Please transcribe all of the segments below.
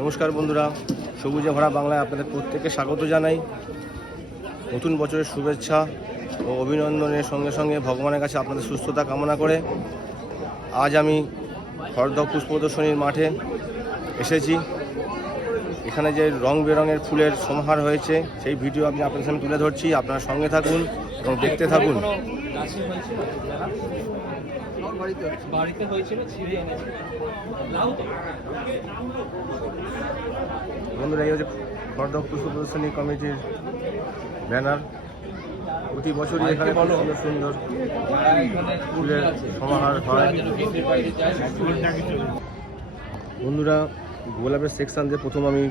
নমস্কার বন্ধুরা, সবুজে ভরা বাংলায় আপনাদের প্রত্যেককে স্বাগত জানাই। নতুন বছরের শুভেচ্ছা ও অভিনন্দনের সঙ্গে সঙ্গে ভগবানের কাছে আপনাদের সুস্থতা কামনা করে আজ আমি হরদহ পুষ্প প্রদর্শনীর মাঠে এসেছি। এখানে যে রং বেরঙের ফুলের সমাহার হয়েছে সেই ভিডিও আমি আপনাদের সামনে তুলে ধরছি। আপনারা সঙ্গে থাকুন এবং দেখতে থাকুন। বন্ধুরা, এই হচ্ছে হরদহ পুষ্প প্রদর্শনী কমিটির ব্যানার। প্রতি বছরই এখানে সুন্দর সুন্দর ফুলের সমাহার হয়। বন্ধুরা, গোলাপের সেকশন দিয়ে প্রথম আমি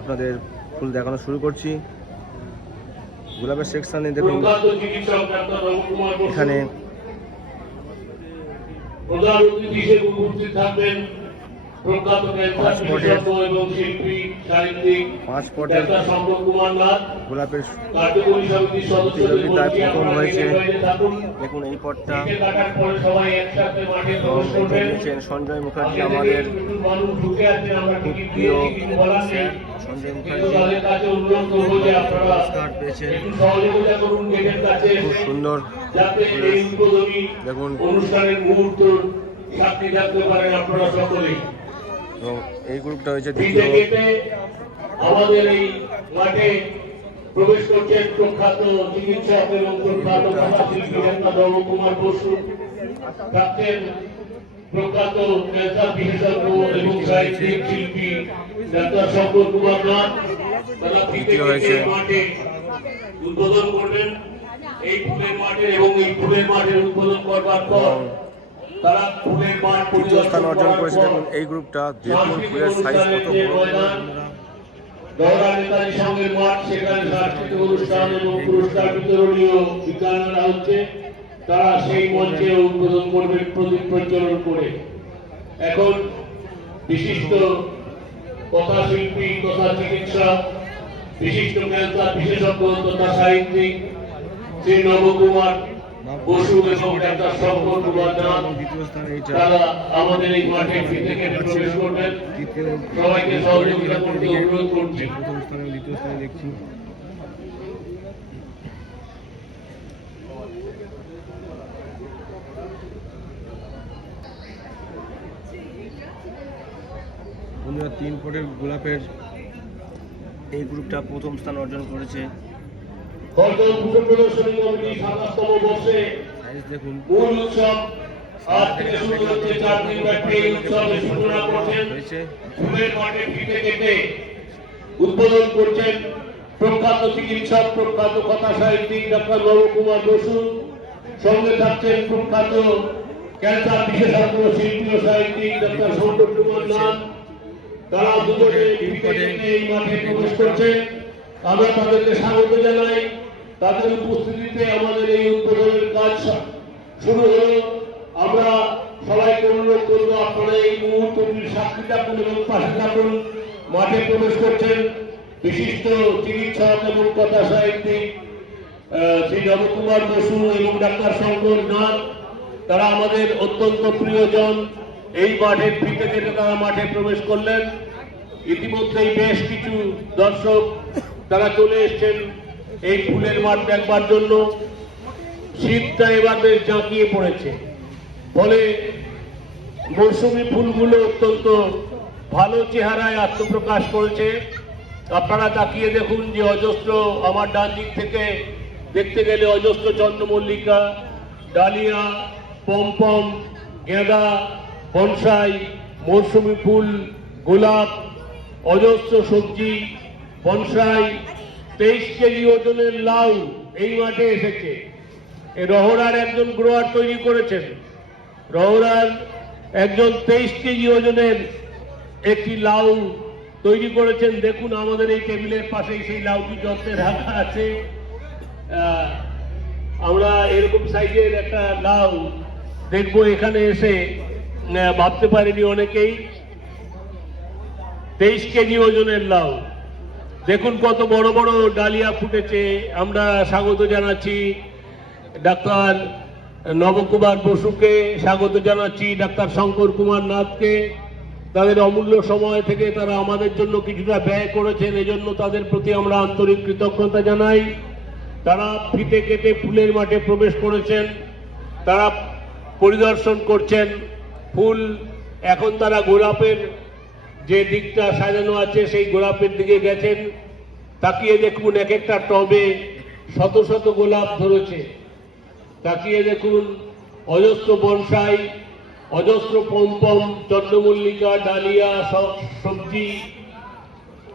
আপনাদের ফুল দেখানো শুরু করছি। গোলাপের সেকশনে দেখুন, এখানে পাঁচ পটের গোলাপের প্রতিযোগিতায় প্রথম হয়েছে। দেখুন এই পটটা সঞ্জয় মুখার্জি, আমাদের প্রিয় সঞ্জয় মুখার্জি পুরস্কার পেয়েছেন। খুব সুন্দর দেখুন এবং এই গ্রুপটা হয়েছে দ্বিতীয়। আমাদের এই মাঠে প্রবেশ করছেন প্রখ্যাত চিকিৎসক এবং প্রখ্যাত কথাশিল্পী ডাক্তার নবকুমার বসু, থাকছেন প্রখ্যাত ক্যান্সার বিশেষজ্ঞ এবং সাহিত্যিক শিল্পী ডাক্তার শঙ্কর কুমার নাথ। তারা মাঠে উদ্বোধন করবেন এই ফুলের মাঠে এবং এই ফুলের মাঠের উদ্বোধন করবার পর তারা ফুলের মাঠ তৃতীয় স্থান অর্জন করেছে। দেখুন এই গ্রুপটা, দেখুন ফুলের সাইজ কত বড়। নেতাজি সঙ্গের মাঠ, সেখানে সাংস্কৃতিক অনুষ্ঠান এবং পুরস্কার বিতরণীয় বিজ্ঞানীরা হচ্ছে, তারা সেই মঞ্চে উদ্বোধন করবেন প্রদীপ প্রজ্বলন করে। এখন বিশিষ্ট কথা শিল্পী, কথা চিকিৎসক, বিশিষ্ট ক্যান্সার বিশেষজ্ঞ তথা সাহিত্যিক শ্রী নবকুমার বসু এবং ডাক্তার শঙ্কর কুমার নাথ তারা আমাদের এই মাঠে ফিতে কেটে প্রবেশ করবেন। সবাইকে সহযোগিতা করতে অনুরোধ করছি। প্রথম স্থানে দ্বিতীয় স্থানে দেখছি। বন্ধুরা, 3 পটের গোলাপের এই গ্রুপটা প্রথম স্থান অর্জন করেছে। হরদহ পুষ্প প্রদর্শনী কমিটি 27তম বর্ষে দেখুন মূল উৎসব আজ থেকে শুরু হচ্ছে। 4 দিন ব্যাপী এই উৎসবের সূচনা করছেন ফুলের মাঠে ফিতে কেটে উদ্বোধন করছেন প্রখ্যাত চিকিৎসক, প্রখ্যাত কথা সাহিত্যিক ডাক্তার নবকুমার বসু। সঙ্গে থাকছেন প্রখ্যাত ক্যান্সার বিশেষজ্ঞ শিল্পী ও সাহিত্যিক ডাক্তার শঙ্কর কুমার নাথ। তারা দুজনে এই মাঠে প্রবেশ করছেন। আমরা তাদেরকে স্বাগত জানাই। তাদের উপস্থিতিতে আমাদের এই উদ্বোধনের কাজ শুরু হল। আমরা সবাইকে অনুরোধ করব, আপনারা এই মুহূর্তটির সাক্ষী থাকুন এবং পাশে থাকুন। মাঠে প্রবেশ করছেন বিশিষ্ট চিকিৎসক এবং কথা সাহিত্যিক শ্রী নবকুমার বসু এবং ডাক্তার শঙ্কর নাথ। তারা আমাদের অত্যন্ত প্রিয়জন। এই মাঠের ফিতে কেটে তারা মাঠে প্রবেশ করলেন। ইতিমধ্যেই বেশ কিছু দর্শক তারা চলে এসছেন এই ফুলের মাঠ দেখবার জন্য। শীতটা এবার বেশ জাঁকিয়ে পড়েছে, ফলে মৌসুমী ফুলগুলো অত্যন্ত ভালো চেহারায় আত্মপ্রকাশ করেছে। আপনারা তাকিয়ে দেখুন যে অজস্র, আমার ডান দিক থেকে দেখতে গেলে অজস্র চন্দ্রমল্লিকা, ডালিয়া, পমপম, গেঁদা, বনসাই, মৌসুমী ফুল, গোলাপ, অজস্র সবজি, বনসাই, 23 কেজি ওজনের লাউ এই মাঠে এসেছে। এই রহরার একজন গ্রোয়ার তৈরি করেছেন। রহরার একজন 23 কেজি ওজনের একটি লাউ তৈরি করেছেন। দেখুন আমাদের এই টেবিলের পাশেই সেই লাউটি যত্নে রাখা আছে। আমরা এরকম সাইজের একটা লাউ দেখবো এখানে এসে ভাবতে পারিনি অনেকেই। 23 কেজি ওজনের লাউ, দেখুন কত বড় বড় ডালিয়া ফুটেছে। আমরা স্বাগত জানাচ্ছি ডাক্তার নবকুমার বসুকে, স্বাগত জানাচ্ছি ডাক্তার শঙ্কর কুমার নাথকে। তাদের অমূল্য সময় থেকে তারা আমাদের জন্য কিছুটা ব্যয় করেছেন, এজন্য তাদের প্রতি আমরা আন্তরিক কৃতজ্ঞতা জানাই। তারা ফিতে কেটে ফুলের মাঠে প্রবেশ করেছেন, তারা পরিদর্শন করছেন ফুল। এখন তারা গোলাপের যে দিকটা সাজানো আছে সেই গোলাপের দিকে গেছেন। তাকিয়ে দেখুন, এক একটা টবে শত শত গোলাপ ধরেছে। তাকিয়ে দেখুন, অজস্র বনসাই, অজস্র পমপম, চন্দ্রমল্লিকা, ডালিয়া, সবজি,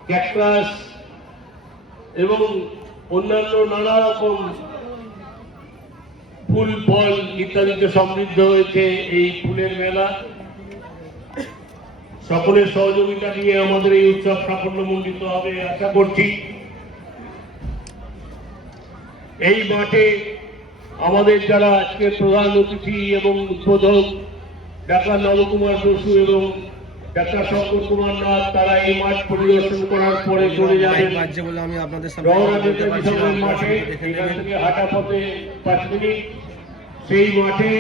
ক্যাকটাস এবং অন্যান্য নানা রকম ফুল ফল ইত্যাদিতে সমৃদ্ধ হয়েছে এই ফুলের মেলা। সকলের সহযোগিতা নিয়ে আমাদের এই উৎসব সাফল্যমণ্ডিত হবে আশা করছি। এই মাঠে আমাদের যারা আজকের প্রধান অতিথি এবং উদ্বোধক ডাক্তার নবকুমার বসু এবং ডাক্তার শঙ্কর কুমার নাথ, তারা এই মাঠ পরিদর্শন করার পরে চলে যাবেন মাঠে। এখান থেকে হাঁটা পথে 5 মিনিট সেই মাঠে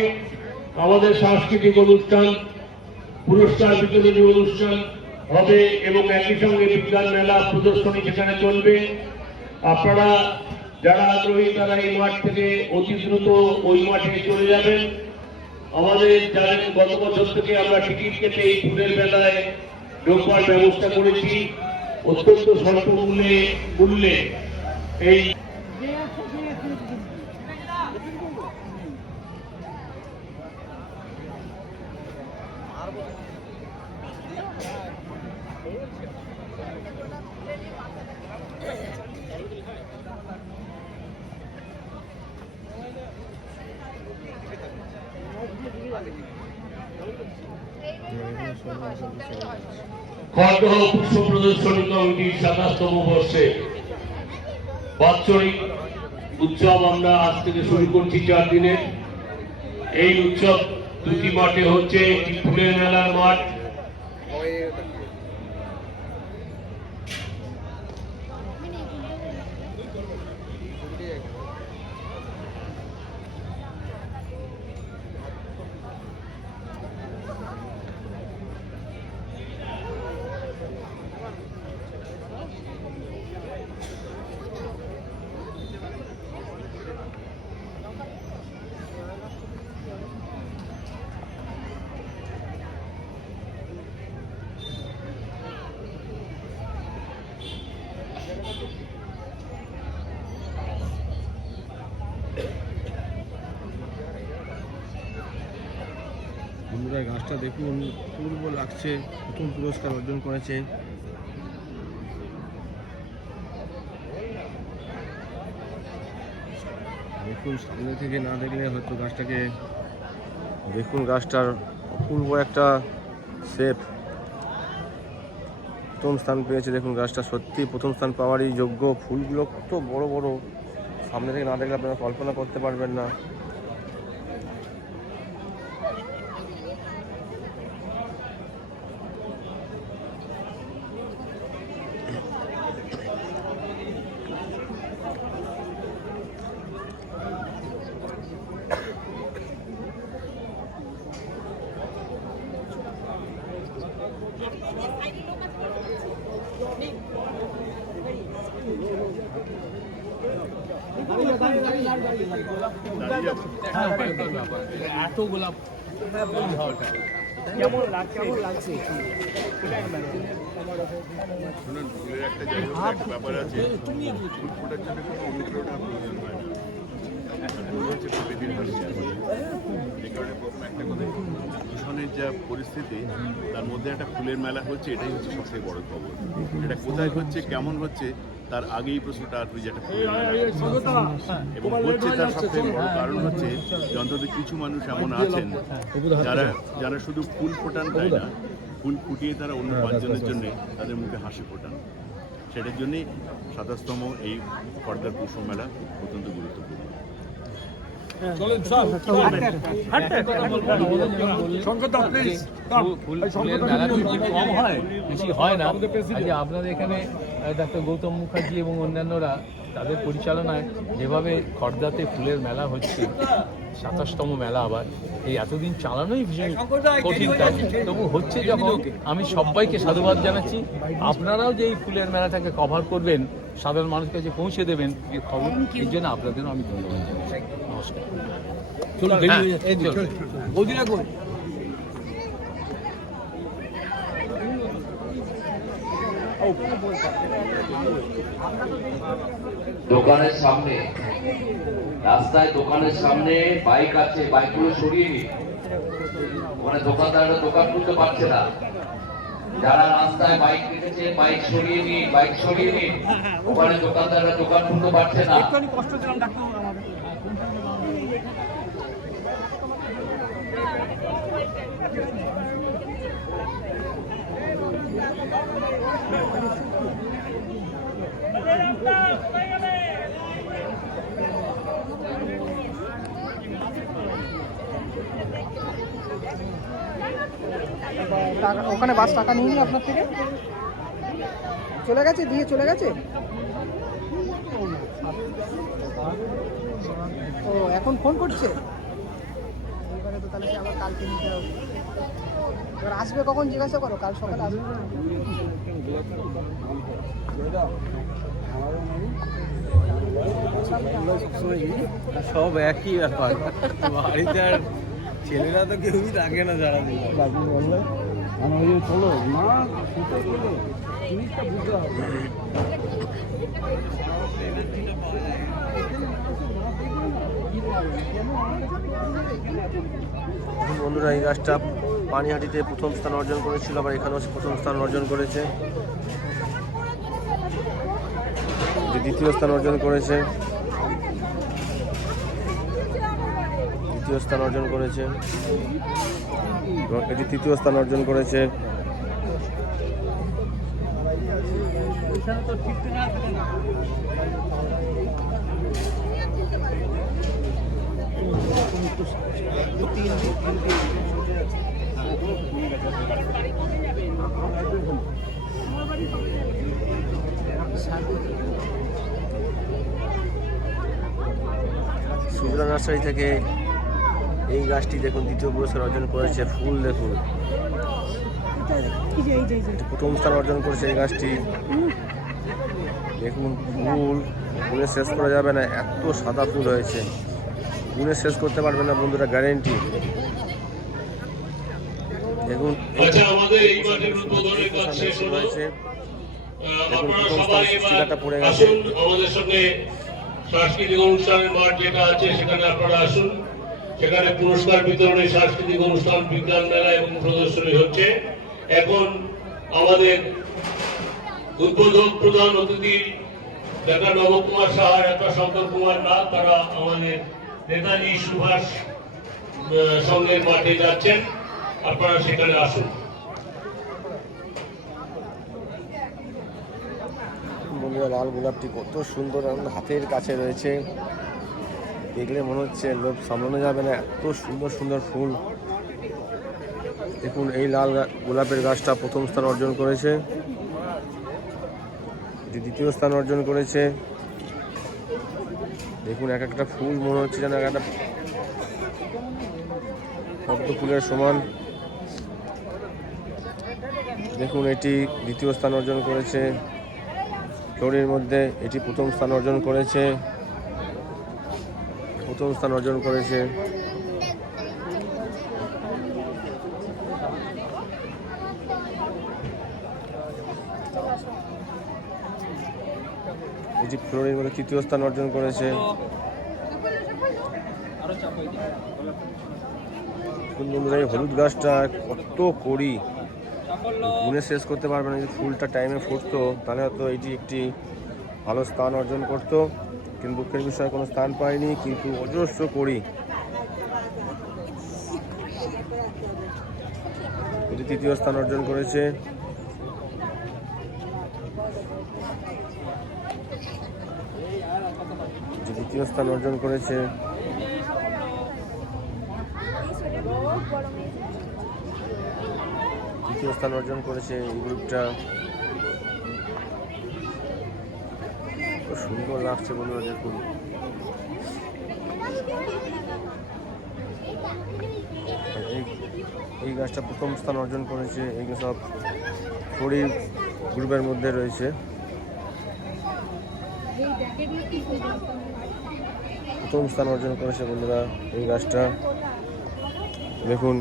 আমাদের সাংস্কৃতিক অনুষ্ঠান, পুরস্কার বিতরণী অনুষ্ঠান হবে এবং একই সঙ্গে বিজ্ঞান মেলা প্রদর্শনী সেখানে চলবে। আপনারা যারা আগ্রহী তারা এই মাঠ থেকে অতি দ্রুত ওই মাঠে চলে যাবেন। আমাদের জানেন গত বছর থেকে আমরা টিকিট কেটে এই ফুলের মেলায় ঢোকবার ব্যবস্থা করেছি। অত্যন্ত স্বল্প মূল্যে এই খড়দহ পুষ্প প্রদর্শনী কমিটির 27তম বর্ষে বাৎসরিক উৎসব আমরা আজ থেকে শুরু করছি 4 দিনের। এই উৎসব 2টি মাঠে হচ্ছে। একটি ফুলের মেলার মাঠ, বন্ধুরা গাছটা দেখুন, পূর্ব লাগছে, প্রথম পুরস্কার অর্জন করেছে। দেখুন, সামনে থেকে না দেখলে হয়তো গাছটাকে দেখুন, গাছটার অপূর্ব একটা শেপ, প্রথম স্থান পেয়েছে। দেখুন গাছটা সত্যি প্রথম স্থান পাওয়ারই যোগ্য। ফুলগুলো কত বড় বড়, সামনে থেকে না দেখলে আপনারা কল্পনা করতে পারবেন না। এত গোলাপ কেমন লাগছে? শুনুন, ফুলের একটা জায়গায় একটা ব্যাপার আছে, ফুল ফোটার জন্য কোনো অনুপ্রেরণা প্রয়োজন হয় না। ফুল হচ্ছে প্রকৃতির হাসি। যে কারণে প্রথম একটা কথা, দূষণের যা পরিস্থিতি তার মধ্যে একটা ফুলের মেলা হচ্ছে, এটাই হচ্ছে সবথেকে বড় খবর। এটা কোথায় হচ্ছে, কেমন হচ্ছে, তার আগেই প্রশ্নটা আসবে যে একটা ফুলের মেলা এবং হচ্ছে। তার সবথেকে বড় কারণ হচ্ছে যে অন্তত কিছু মানুষ এমন আছেন যারা শুধু ফুল ফোটান তাই না, ফুল ফুটিয়ে তারা অন্য 5 জনের জন্য তাদের মুখে হাসি ফোটান। সেটার জন্যই 27তম এই খড়দার পুষ্প মেলা অত্যন্ত গুরুত্বপূর্ণ। বেশি হয় না। আপনাদের এখানে ডাক্তার গৌতম মুখার্জি এবং অন্যান্যরা তাদের পরিচালনায় যেভাবে খড়দাতে ফুলের মেলা হচ্ছে, 27তম মেলা আবার এই এতদিন চালানোই ভীষণ কঠিন কাজ, তবু হচ্ছে যখন আমি সবাইকে সাধুবাদ জানাচ্ছি। আপনারাও যে এই ফুলের মেলাটাকে কভার করবেন, সাধারণ মানুষের কাছে পৌঁছে দেবেন এই খবর, এর জন্য আপনাদেরও আমি ধন্যবাদ জানাচ্ছি। নমস্কার। দোকানের সামনে, রাস্তায় দোকানের সামনে বাইক আছে, বাইকগুলো সরিয়ে নিন। ওখানে দোকানদাররা দোকান খুলতে পারছে না। যারা রাস্তায় বাইক রেখেছে বাইক সরিয়ে নিন, বাইক সরিয়ে নিন। ওখানে দোকানদাররা দোকান খুলতে পারছে না। ওখানে বাস টাকা নিয়ে নি আপনার থেকে, চলে গেছে, দিয়ে চলে গেছে। ও এখন ফোন করছে, এবারে তো তাহলে আবার কালকে নিতে হবে। এবার আসবে কখন জিজ্ঞাসা করো, কাল সকালে আসবে। সব একই ব্যাপার, বাড়িতে আর ছেলেরা তো কেউই থাকে না যারা বাবু বললে চলো মা জিনিসটা বুঝতে হবে। বন্ধুরা, এই গাছটা পানিহাটিতে প্রথম স্থান অর্জন করেছিল, আবার এখানেও প্রথম স্থান অর্জন করেছে, দ্বিতীয় স্থান অর্জন করেছে, দ্বিতীয় স্থান অর্জন করেছে এবং এটি তৃতীয় স্থান অর্জন করেছে। সুজলা নার্সারি থেকে এই গাছটি দেখুন দ্বিতীয় পুরস্কার অর্জন করেছে। ফুল দেখুন, প্রথম স্থান অর্জন করেছে এই গাছটি। দেখুন ফুল, গুনে শেষ করা যাবে না, এত সাদা ফুল হয়েছে, গুনে শেষ করতে পারবে না বন্ধুরা, গ্যারেন্টি। দেখুন হয়েছে, দেখুন প্রথম স্থান স্টিকারটা পড়ে গেছে। আমাদের সঙ্গে সাংস্কৃতিক অনুষ্ঠানের মাঠ যেটা আছে সেখানে আপনারা আসুন। সেখানে পুরস্কার বিতরণী সাংস্কৃতিক অনুষ্ঠান, বিজ্ঞান মেলা এবং প্রদর্শনী হচ্ছে। এখন আমাদের উদ্বোধক প্রধান অতিথি ডাক্তার নবকুমার সাহা, ডাক্তার শঙ্কর কুমার নাথ, তারা আমাদের নেতাজি সুভাষ সংঘের মাঠে যাচ্ছেন। আপনারা সেখানে আসুন। বন্ধুরা, লাল গোলাপটি কত সুন্দর, হাতের কাছে রয়েছে, দেখলে মনে হচ্ছে লোভ সামলানো যাবে না, এত সুন্দর সুন্দর ফুল। দেখুন এই লাল গোলাপের গাছটা প্রথম স্থান অর্জন করেছে, দ্বিতীয় স্থান অর্জন করেছে। দেখুন এক একটা ফুল মনে হচ্ছে যেন একটা পদ্ম ফুলের সমান। দেখুন এটি দ্বিতীয় স্থান অর্জন করেছে, ফ্লোরির মধ্যে এটি প্রথম স্থান অর্জন করেছে, প্রথম স্থান অর্জন করেছে। এটি ফ্লোরির মধ্যে তৃতীয় স্থান অর্জন করেছে। বন্ধুরা, এই হলুদ গাছটা কত করি, গুনে শেষ করতে পারবে না। যদি ফুলটা টাইমে ফুটতো তাহলে হয়তো এটি একটি ভালো স্থান অর্জন করতো, কিন্তু দুঃখের বিষয়ে কোনো স্থান পায়নি, কিন্তু অজস্র করি। এটি তৃতীয় স্থান অর্জন করেছে। দ্বিতীয় স্থান অর্জন করেছে। তৃতীয় স্থান অর্জন করেছে এই গ্রুপটা। সুন্দর লাগছে বন্ধুরা, দেখুন এই গাছটা প্রথম স্থান অর্জন করেছে। এইগুলো সব ফড়ির গ্রুপের মধ্যে রয়েছে। প্রথম স্থান অর্জন করেছে বন্ধুরা এই গাছটা। দেখুন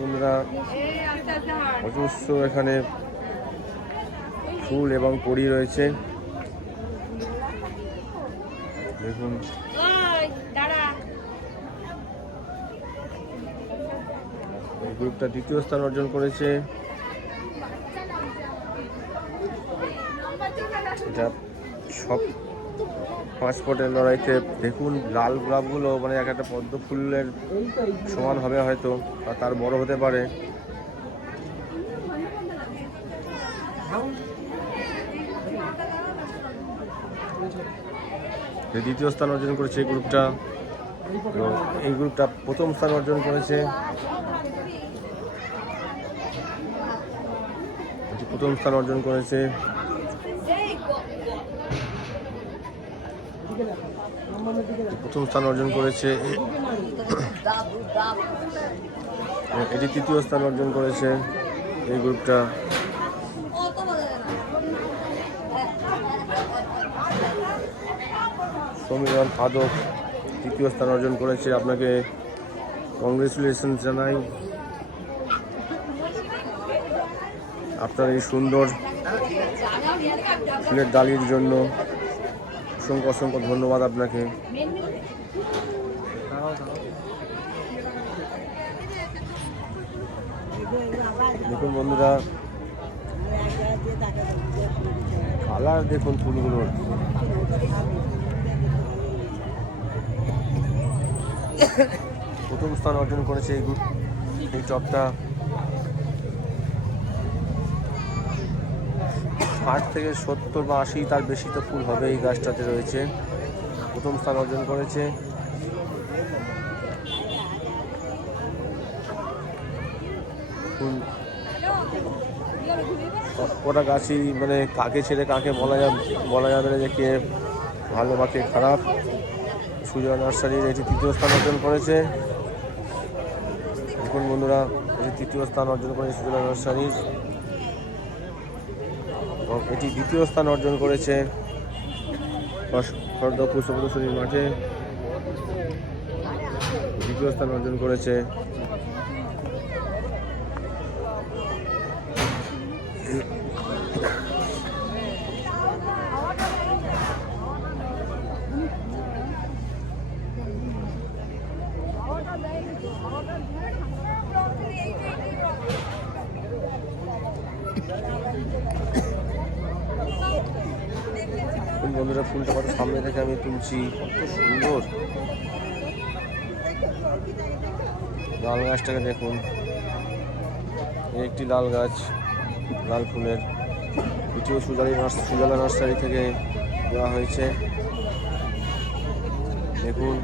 বন্ধুরা অজস্র এখানে ফুল এবং কড়ি রয়েছে। দেখুন এই গ্রুপটা দ্বিতীয় স্থান অর্জন করেছে। এটা সব 5 ফুটের লড়াইতে দেখুন লাল গোলাপগুলো মানে এক একটা পদ্ম ফুলের সমান হবে হয়তো, বা তার বড় হতে পারে। দ্বিতীয় স্থান অর্জন করেছে এই গ্রুপটা। তো এই গ্রুপটা প্রথম স্থান অর্জন করেছে। প্রথম স্থান অর্জন করেছে। প্রথম স্থান অর্জন করেছে এটি তৃতীয় স্থান অর্জন করেছে এই গ্রুপটা। সমীরণ আদক তৃতীয় স্থান অর্জন করেছে। আপনাকে কংগ্রেচুলেশন জানাই আপনার এই সুন্দর ফুলের ডালির জন্য। অসংখ্য অসংখ্য ধন্যবাদ আপনাকে। দেখুন বন্ধুরা কালার দেখুন ফুলগুলোর। প্রথম স্থান অর্জন করেছে এই টপটা। 60 থেকে 70 বা 80 তার বেশি তো ফুল হবে এই গাছটাতে রয়েছে। প্রথম স্থান অর্জন করেছে। ফুল সবকটা গাছই মানে কাকে ছেড়ে কাকে বলা যাবে না যে কে ভালো বা কে খারাপ। সুজয় নার্সারির এটি তৃতীয় স্থান অর্জন করেছে। দেখুন বন্ধুরা এটি তৃতীয় স্থান অর্জন করেছে সুজয় নার্সারির, এবং এটি দ্বিতীয় স্থান অর্জন করেছে খড়দপুর সপ্তশরীর মাঠে। দ্বিতীয় স্থান অর্জন করেছে। বন্ধুরা ফুলটা কত সামনে থেকে আমি তুলছি, কত সুন্দর। লাল গাছটাকে দেখুন, একটি লাল গাছ, লাল ফুলের। এটিও সুজলা নার্সারি থেকে দেওয়া হয়েছে। দেখুন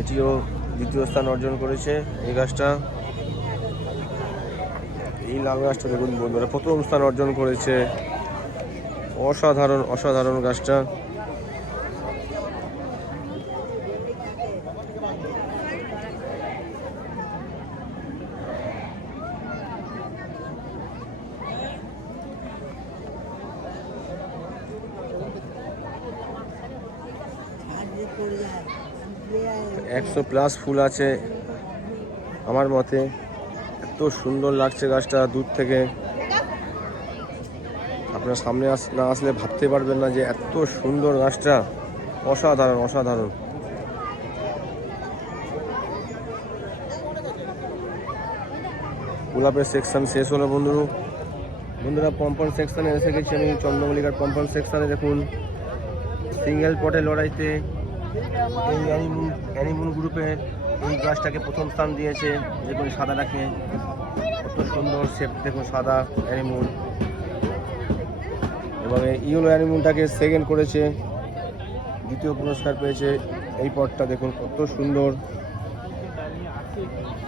এটিও দ্বিতীয় স্থান অর্জন করেছে এই গাছটা। এই লাল গাছটা দেখুন বন্ধুরা প্রথম স্থান অর্জন করেছে। অসাধারণ অসাধারণ গাছটা। একশো প্লাস ফুল আছে আমার মতে। এত সুন্দর লাগছে গাছটা দূর থেকে। আপনার সামনে না আসলে ভাবতে পারবেন না যে এত সুন্দর গাছটা। অসাধারণ অসাধারণ। গোলাপের সেকশন শেষ হলো বন্ধুরা পম্পন সেকশনে এসে গেছি আমি। চন্দ্রমল্লিকার পম্পন সেকশনে দেখুন সিঙ্গেল পটের লড়াইতে এই অ্যানিমুন গ্রুপের এই গাছটাকে প্রথম স্থান দিয়েছে। দেখুন সাদাটাকে কত সুন্দর শেপ, দেখুন সাদা অ্যানিমুন। এবং এই ইয়েলো অ্যানিমুনটাকে সেকেন্ড করেছে, দ্বিতীয় পুরস্কার পেয়েছে। এই পটটা দেখুন কত সুন্দর,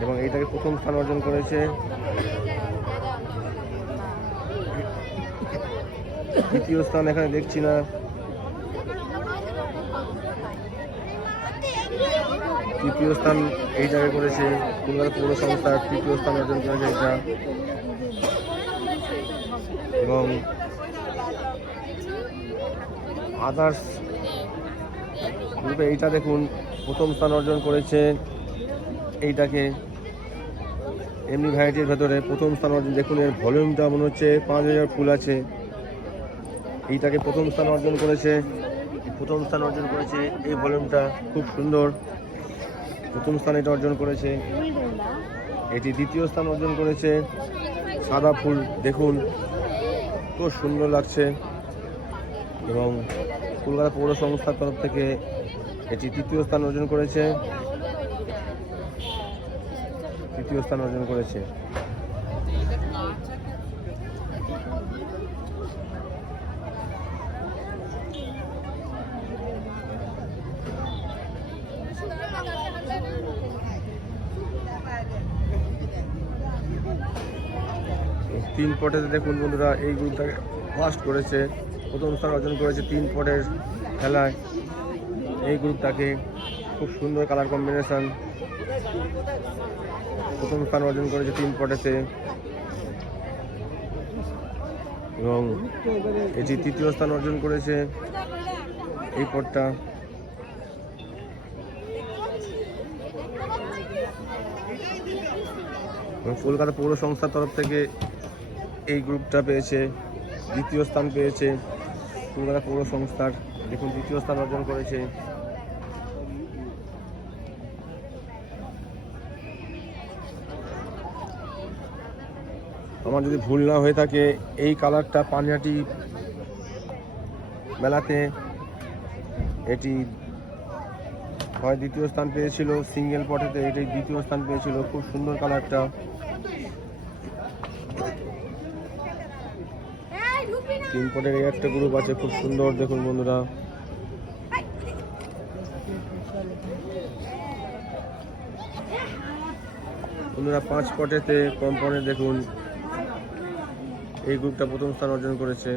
এবং এইটাকে প্রথম স্থান অর্জন করেছে। দ্বিতীয় স্থান এখানে দেখছি না। তৃতীয় স্থান এই জায়গায় করেছে কলকাতা পৌর সংস্থা, তৃতীয় স্থান অর্জন করেছে এটা। এবং আদার্স গ্রুপে এইটা দেখুন প্রথম স্থান অর্জন করেছে এইটাকে, এমনি ভ্যারাইটির ভেতরে প্রথম স্থান অর্জন। দেখুন এর ভলিউমটা মনে হচ্ছে 5000 ফুল আছে। এইটাকে প্রথম স্থান অর্জন করেছে, প্রথম স্থান অর্জন করেছে। এই ভলিউমটা খুব সুন্দর, প্রথম স্থান এটা অর্জন করেছে। এটি দ্বিতীয় স্থান অর্জন করেছে, সাদা ফুল দেখুন খুব সুন্দর লাগছে। এবং কলকাতা পৌর সংস্থার তরফ থেকে এটি তৃতীয় স্থান অর্জন করেছে, তৃতীয় স্থান অর্জন করেছে। তিন পটেতে দেখুন বন্ধুরা এই গ্রুপটাকে ফার্স্ট করেছে, প্রথম স্থান অর্জন করেছে 3 পটের খেলায়। এই গ্রুপটাকে খুব সুন্দর কালার কম্বিনেশন, প্রথম স্থান অর্জন করেছে 3 পটেতে। এবং এটি তৃতীয় স্থান অর্জন করেছে এই পটটা। কলকাতা পৌর সংস্থার তরফ থেকে এই গ্রুপটা পেয়েছে, দ্বিতীয় স্থান পেয়েছে কলকাতা পৌর সংস্থার। দেখুন দ্বিতীয় স্থান অর্জন করেছে। আমার যদি ভুল না হয়ে থাকে এই কালারটা পানিহাটি মেলাতে এটি হয় দ্বিতীয় স্থান পেয়েছিল, সিঙ্গেল পটেতে এটি দ্বিতীয় স্থান পেয়েছিল। খুব সুন্দর কালারটা। তিন পটের এই একটা গ্রুপ আছে, খুব সুন্দর দেখুন বন্ধুরা। বন্ধুরা 5 পটেতে কম্পাউন্ডে দেখুন এই গ্রুপটা প্রথম স্থান অর্জন করেছে।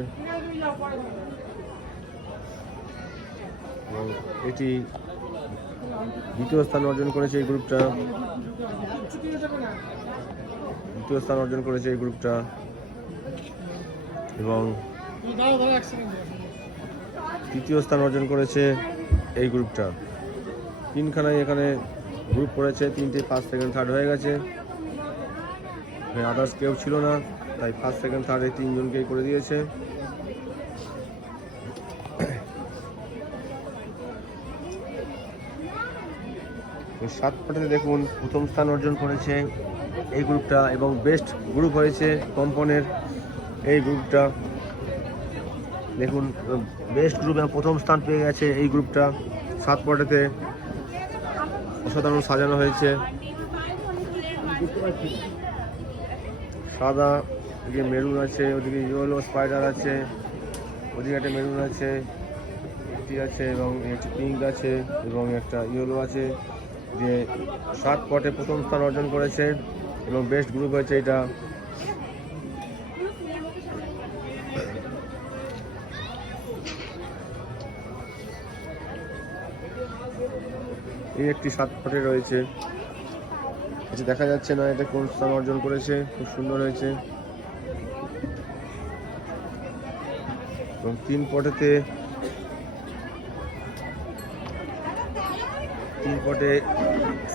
এবং এটি দ্বিতীয় স্থান অর্জন করেছে এই গ্রুপটা, দ্বিতীয় স্থান অর্জন করেছে এই গ্রুপটা। এবং তৃতীয় স্থান অর্জন করেছে এই গ্রুপটা। তিনখানায় এখানে গ্রুপ পড়েছে, 3টে ফার্স্ট সেকেন্ড থার্ড হয়ে গেছে। আদার্স কেউ ছিল না, তাই ফার্স্ট সেকেন্ড থার্ড এই 3 জনকেই করে দিয়েছে। সাত পটেতে দেখুন প্রথম স্থান অর্জন করেছে এই গ্রুপটা এবং বেস্ট গ্রুপ হয়েছে কম্পনের এই গ্রুপটা। দেখুন বেস্ট গ্রুপ এবং প্রথম স্থান পেয়ে গেছে এই গ্রুপটা। 7 পটেতে অসাধারণ সাজানো হয়েছে, সাদা, এদিকে মেরুন আছে, ওদিকে ইয়েলো স্পাইডার আছে, ওদিকে একটা মেরুন আছে, এটি আছে এবং একটি পিঙ্ক আছে এবং একটা ইয়েলো আছে। দিয়ে 7 পটে প্রথম স্থান অর্জন করেছে এবং বেস্ট গ্রুপ হয়েছে এটা। এই একটি 7 পটে রয়েছে, এটা দেখা যাচ্ছে না এটা কোন স্থান অর্জন করেছে। খুব সুন্দর হয়েছে। এবং 3 পটেতে 3 পটে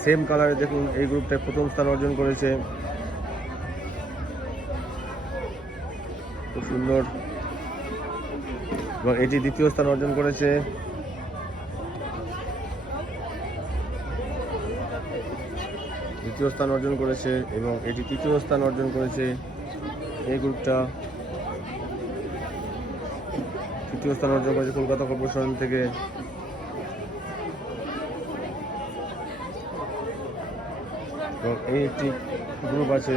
সেম কালারে দেখুন এই গ্রুপটা প্রথম স্থান অর্জন করেছে। খুব সুন্দর। এবং এটি দ্বিতীয় স্থান অর্জন করেছে। দ্বিতীয় স্থান অর্জন করেছে এবং এটি তৃতীয় স্থান অর্জন করেছে এই গ্রুপটা। তৃতীয় স্থান অর্জন করেছে কলকাতা কর্পোরেশন থেকে। এবং এই একটি গ্রুপ আছে,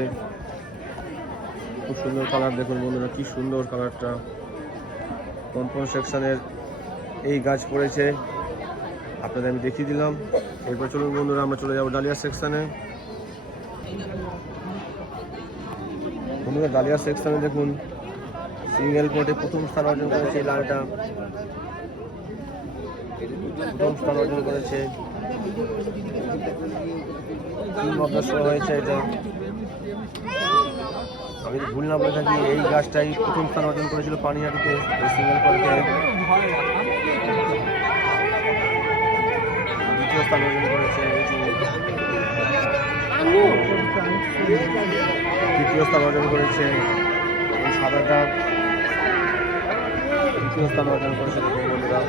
খুব সুন্দর কালার দেখুন বন্ধুরা, কি সুন্দর কালারটা। কম্পাউন্ড সেকশনের এই গাছ পড়েছে, আপনাদের আমি দেখিয়ে দিলাম। এরপর চলুন বন্ধুরা আমরা চলে যাবো ডালিয়া সেকশনে। বন্ধুরা ডালিয়া সেকশনে দেখুন সিঙ্গেল কোর্টে প্রথম স্থান অর্জন করেছে এই লালটা, প্রথম স্থান অর্জন করেছে। হয়েছে এটা, আমি যদি ভুল না বলে থাকি এই গাছটাই প্রথম স্থান অর্জন করেছিল পানিহাটিতে এই সিঙ্গেল কোর্টে। দ্বিতীয় স্থান অর্জন করেছে তৃতীয় স্থান অর্জন করেছে এই সাদাটা, তৃতীয় স্থান অর্জন করেছে দেখুন বন্ধুরা।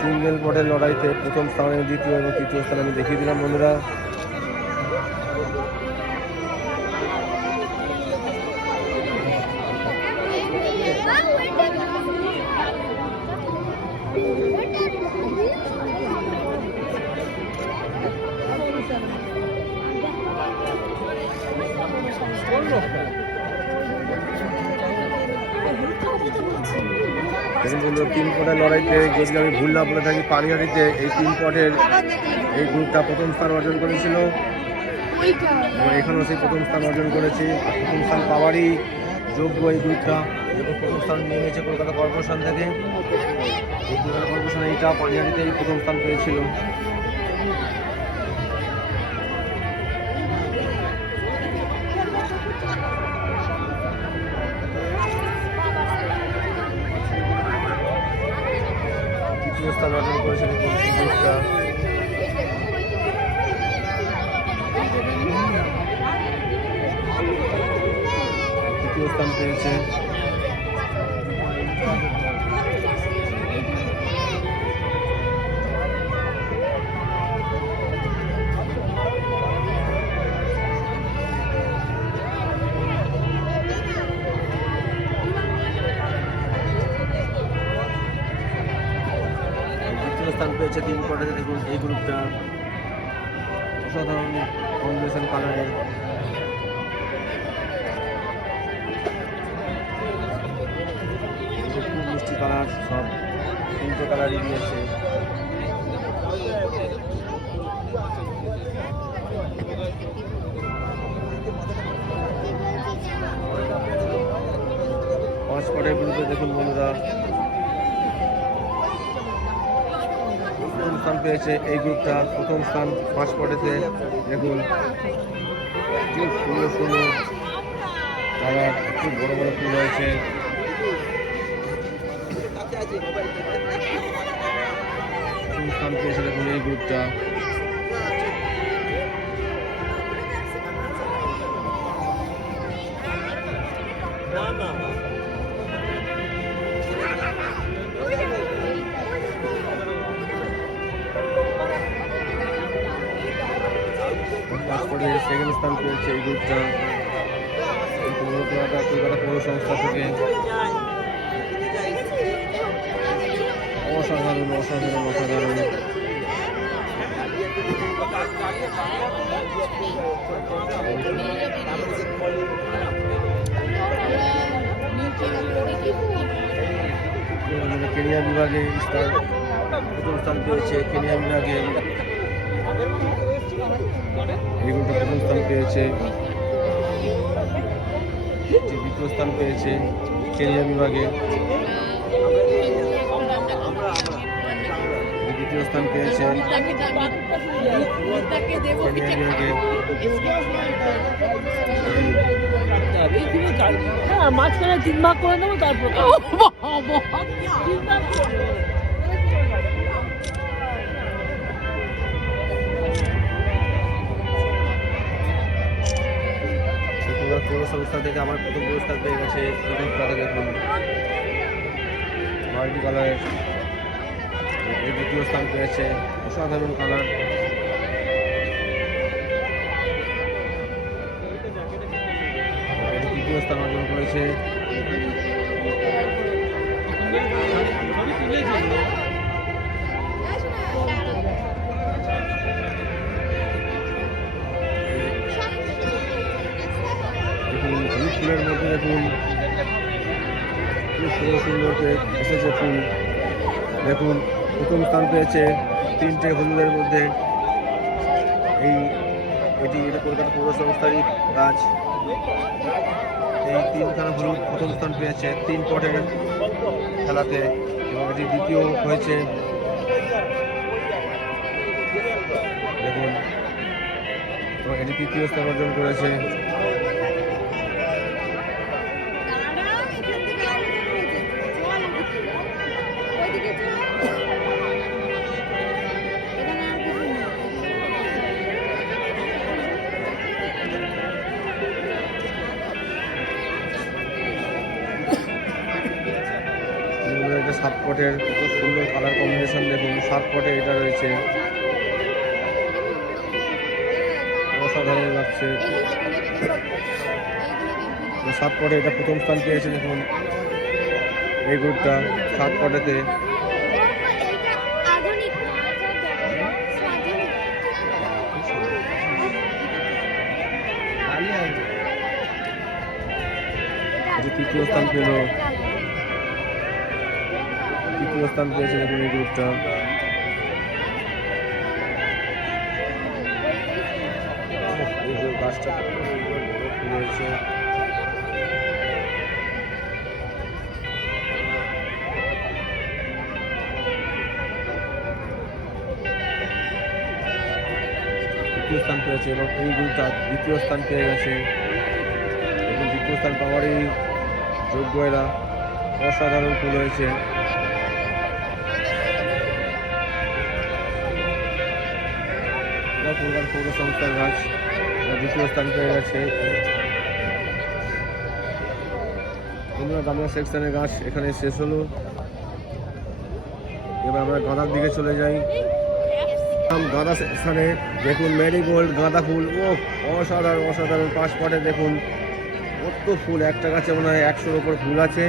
সিঙ্গেল কোর্টের লড়াইতে প্রথম স্থানে, দ্বিতীয় এবং তৃতীয় স্থানে আমি দেখিয়ে দিলাম বন্ধুরা। দেখুন বন্ধুরা, 3 পটের লড়াইতে যদি আমি ভুল না বলে থাকি পানিহাটিতে এই 3 পটের এই গ্রুপটা প্রথম স্থান অর্জন করেছিল এবং এখানেও সেই প্রথম স্থান অর্জন করেছে। প্রথম স্থান পাওয়ারই যোগ্য এই গ্রুপটা, এবং প্রথম স্থান নিয়ে গেছে কলকাতা কর্পোরেশন থেকে। এই কলকাতা কর্পোরেশন এইটা পানিহাটিতেই প্রথম স্থান পেয়েছিল। তৃতীয় স্থান অর্জন করেছে দেখুন এই গ্রুপটা। তৃতীয় স্থান পেয়েছে। দ্বিতীয় স্থান পেয়েছে 3 পটে দেখুন এই গ্রুপটা, অসাধারণ কম্বিনেশন কালারের। খুব মিষ্টি কালার, সব 3টে কালারই দিয়েছে। পাঁচ পটের গ্রুপে দেখুন বন্ধুরা প্রথম স্থান পেয়েছে এই গ্রুপটা, প্রথম স্থান 5 পটেতে দেখুন। খুব সুন্দর সুন্দর কালার, খুব বড় বড় ফুল রয়েছে। প্রথম স্থান পেয়েছে দেখুন এই গ্রুপটা। তারপরে সেকেন্ড স্থান পেয়েছে এই গ্রুপটা কলকাতা পৌর সংস্থা থেকে। অসাধারণ অসাধারণ অসাধারণ। কেনিয়া বিভাগে প্রথম স্থান পেয়েছে কেনিয়া বিভাগে এই গ্রুপটা প্রথম স্থান পেয়েছে। দ্বিতীয় স্থান পেয়েছে কেনিয়া বিভাগে, দ্বিতীয় স্থান পেয়েছে কেনিয়া বিভাগে। মাঝখানে 3 ভাগ করে নেবো তারপর পৌর সংস্থা থেকে আমার প্রথম পুরস্কার পেয়ে গেছে এই গ্রুপটাতে দেখুন মাল্টি কালারের। এই দ্বিতীয় স্থান পেয়েছে, অসাধারণ কালার। তৃতীয় স্থান অর্জন করেছে। হলুদ ফুলের মধ্যে দেখুন খুব সুন্দর সুন্দর এসেছে ফুল দেখুন। প্রথম স্থান পেয়েছে 3টে হলুদের মধ্যে। এটা কলকাতা পৌর সংস্থারই গাছ। এই 3খানা হলুদ প্রথম স্থান পেয়েছে 3 পটের খেলাতে, এবং এটি দ্বিতীয় হয়েছে। দেখুন, এবং এটি তৃতীয় স্থান অর্জন করেছে। এটা 7 পটের, কত সুন্দর কালার কম্বিনেশন। দেখুন 7 পটে এটা রয়েছে, অসাধারণ লাগছে। 7 পটে এটা প্রথম স্থান পেয়েছে। দেখুন এই গ্রুপটা 7 পটেতে। তৃতীয় স্থান পেল, তৃতীয় স্থান পেয়েছে। দেখুন এই গ্রুপটা। এই যে গাছটা রয়েছে, তৃতীয় স্থান পেয়েছে, এবং এই গ্রুপটা দ্বিতীয় স্থান পেয়ে গেছে। এবং দ্বিতীয় স্থান পাওয়ারই যোগ্য এরা। অসাধারণ ফুল হয়েছে। কলকাতা পৌর সংস্থার গাছ, দ্বিতীয় স্থান পেয়ে গেছে। গাঁদা সেকশনের গাছ এখানে শেষ হলো। এবার আমরা গাঁদার দিকে চলে যাই। গাঁদা সেকশনে দেখুন ম্যারিগোল্ড গাঁদা ফুল, ও অসাধারণ অসাধারণ। 5 পটে দেখুন কত ফুল, একটা গাছে মনে হয় 100-র উপর ফুল আছে।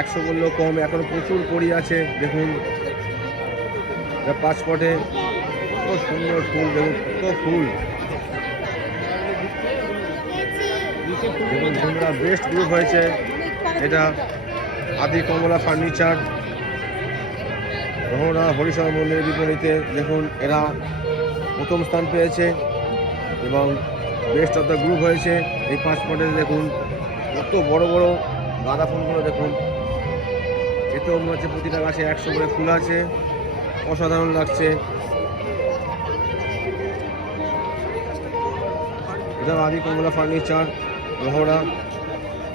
100 বললেও কম, এখন প্রচুর কড়ি আছে। দেখুন 5 পটে কত সুন্দর ফুল, দেখুন কত ফুল। দেখুন বন্ধুরা, বেস্ট গ্রুপ হয়েছে এটা। আদি কমলা ফার্নিচার, রহনা হরিশর মন্দিরের বিপরীতে। দেখুন এরা প্রথম স্থান পেয়েছে এবং বেস্ট অফ দ্য গ্রুপ হয়েছে। এই 5 পটে দেখুন কত বড় বড় গাঁদা ফুলগুলো। দেখুন এতেও মনে হচ্ছে প্রতিটা গাছে 100 করে ফুল আছে। অসাধারণ লাগছে। এটা আদি কমলা ফার্নিচার, রহরা,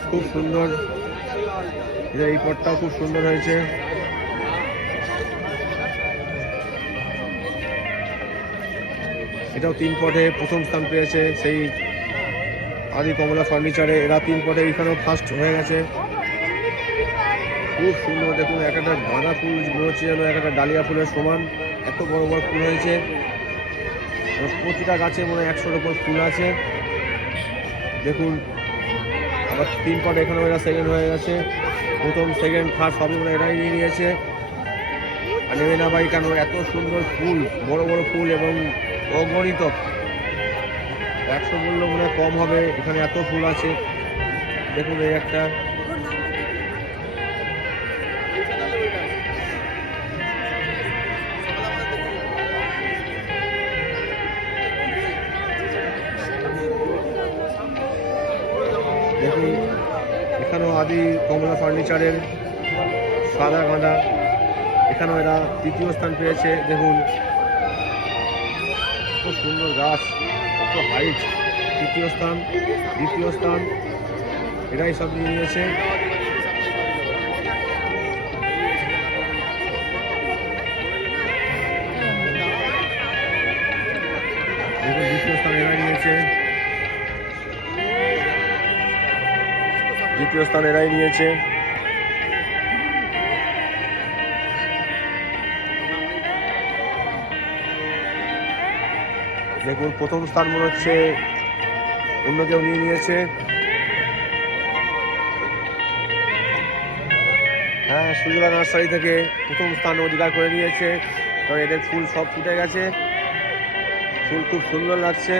খুব সুন্দর। এটা এই পটটাও খুব সুন্দর হয়েছে। এটাও 3 পটে প্রথম স্থান পেয়েছে সেই আদি কমলা ফার্নিচারে। এরা 3 পটে এখানেও ফার্স্ট হয়ে গেছে। খুব সুন্দর। দেখুন একটা গাঁদা ফুল মনে হচ্ছে যেন একটা ডালিয়া ফুলের সমান, এত বড় বড় ফুল হয়েছে। প্রতিটা গাছে মনে হয় 100-র উপর ফুল আছে। দেখুন আবার 3 পটে এখানে এরা সেকেন্ড হয়ে গেছে। প্রথম সেকেন্ড থার্ড সবই মনে এরাই নিয়ে নিয়েছে। আর নেবে না ভাই কেন, এত সুন্দর ফুল, বড় বড় ফুল এবং অগণিত। 100 বললেও মনে হয় কম হবে, এখানে এত ফুল আছে। দেখুন এই একটা, দেখুন এখানেও আদি কমলা ফার্নিচারের সাদা গাঁদা, এখানেও এরা তৃতীয় স্থান পেয়েছে। দেখুন খুব সুন্দর গাছ, কত হাইট। তৃতীয় স্থান, দ্বিতীয় স্থান এরাই সব নিয়ে নিয়েছে। দেখুন দ্বিতীয় স্থান এরাই নিয়েছে, দ্বিতীয় স্থান এরাই নিয়েছে। দেখুন প্রথম স্থান মনে হচ্ছে অন্য কেউ নিয়ে নিয়েছে। হ্যাঁ, সুজলা নার্সারি থেকে প্রথম স্থান অধিকার করে নিয়েছে, কারণ এদের ফুল সব ফুটে গেছে। ফুল খুব সুন্দর লাগছে।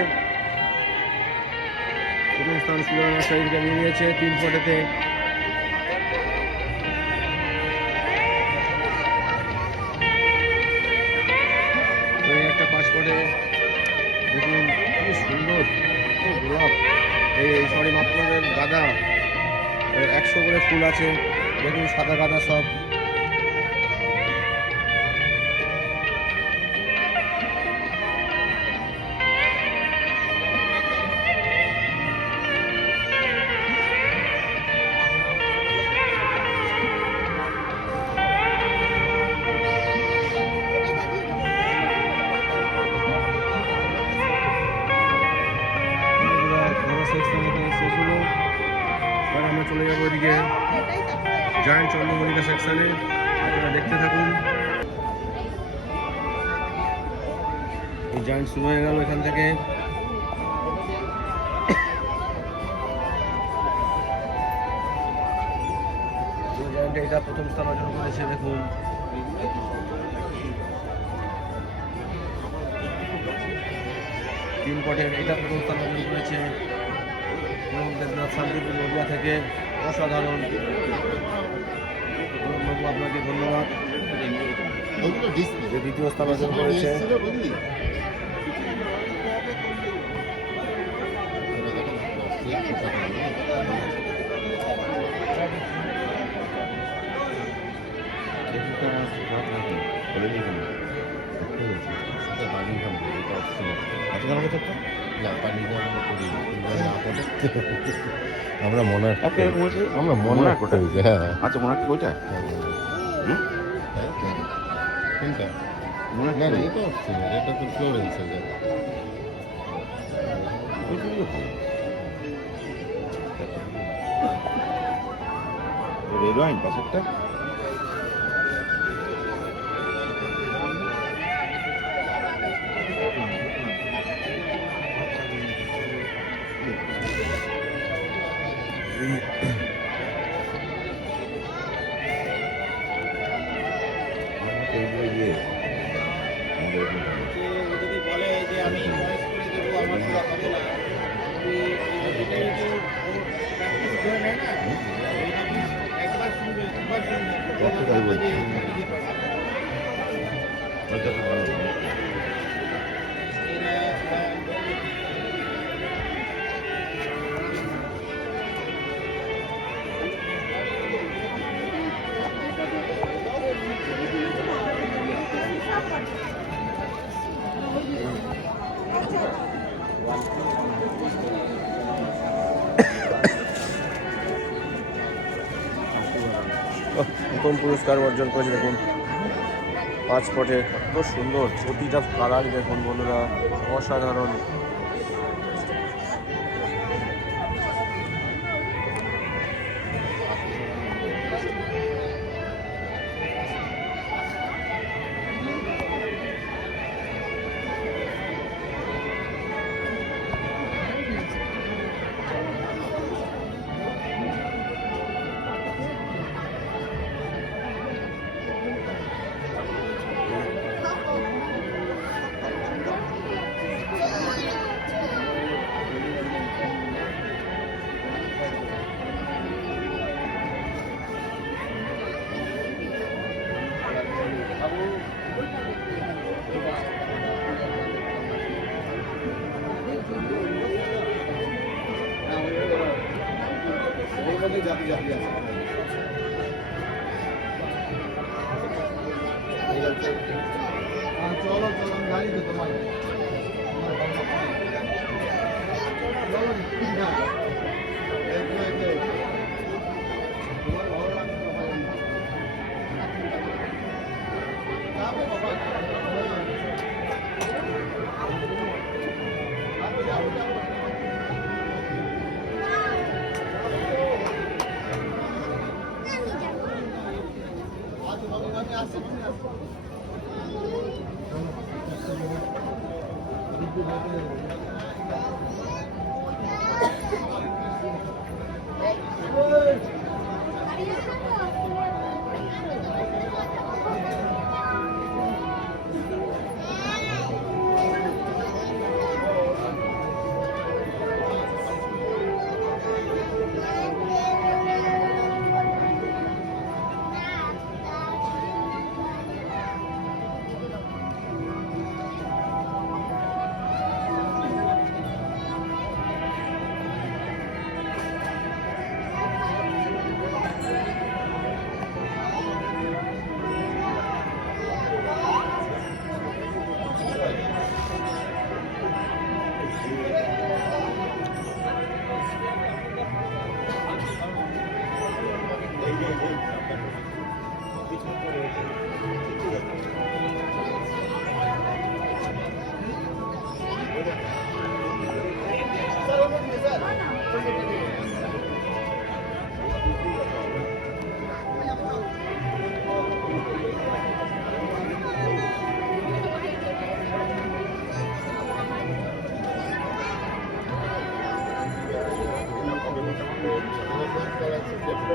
প্রথম স্থান সুজলা নার্সারি থেকে নিয়ে নিয়েছে 3 পটেতে। এই সরি মাফ করবেন গাঁদা 100 করে ফুল আছে, দেখুন সাদা গাঁদা সব। আমরা চলে যাবো ওইদিকে জয়েন্ট চন্দ্রমল্লিকা সেকশনে, আপনারা দেখতে থাকুন। এই জয়েন্ট শুরু হয়ে গেল এখান থেকে। জয়েন্টে এটা প্রথম স্থান অর্জন করেছে, দেখুন। তিন পটের এটা প্রথম স্থান অর্জন করেছে দেবনাথ শান্তিপুর নদিয়া থেকে। অসাধারণ, বাবু আপনাকে ধন্যবাদ। যে দ্বিতীয় স্থান অর্জন করেছে আমরা মনে কোটা হয়েছে। হ্যাঁ আচ্ছা, মনে হয় ওইটা কোনটা? না না, এটা হচ্ছে না, এটা তো ফ্লোরেন্স আছে। রেড ওয়াইন পাশেরটা। যদি বলে যে আমি চয়েস করে দেবো, আমার পুরো হবে না, ধরে নেয় না, একবার শুনবে, দুবার শুনবে, প্রথম পুরস্কার অর্জন করেছে, দেখুন 5 পটে। কত সুন্দর প্রতিটা কালার দেখুন বন্ধুরা, অসাধারণ। চলো চলো, আমি জানি তো তোমার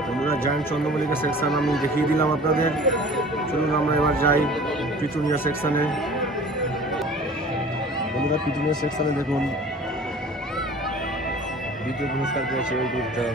বন্ধুরা, জায়ান্ট চন্দ্রমল্লিকা সেকশন আমি দেখিয়ে দিলাম আপনাদের। চলুন আমরা এবার যাই পিটুনিয়া সেকশনে। বন্ধুরা, পিটুনিয়া সেকশনে দেখুন দ্বিতীয় পুরস্কার পেয়েছে ওই গ্রুপটা।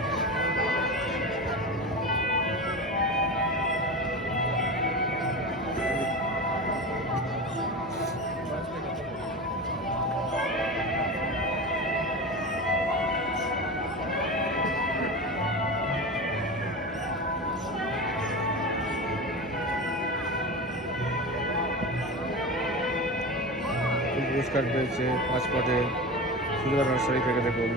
পুরস্কার পেয়েছে 5 পদে সুন্দর নার্সারি থেকে। দেখুন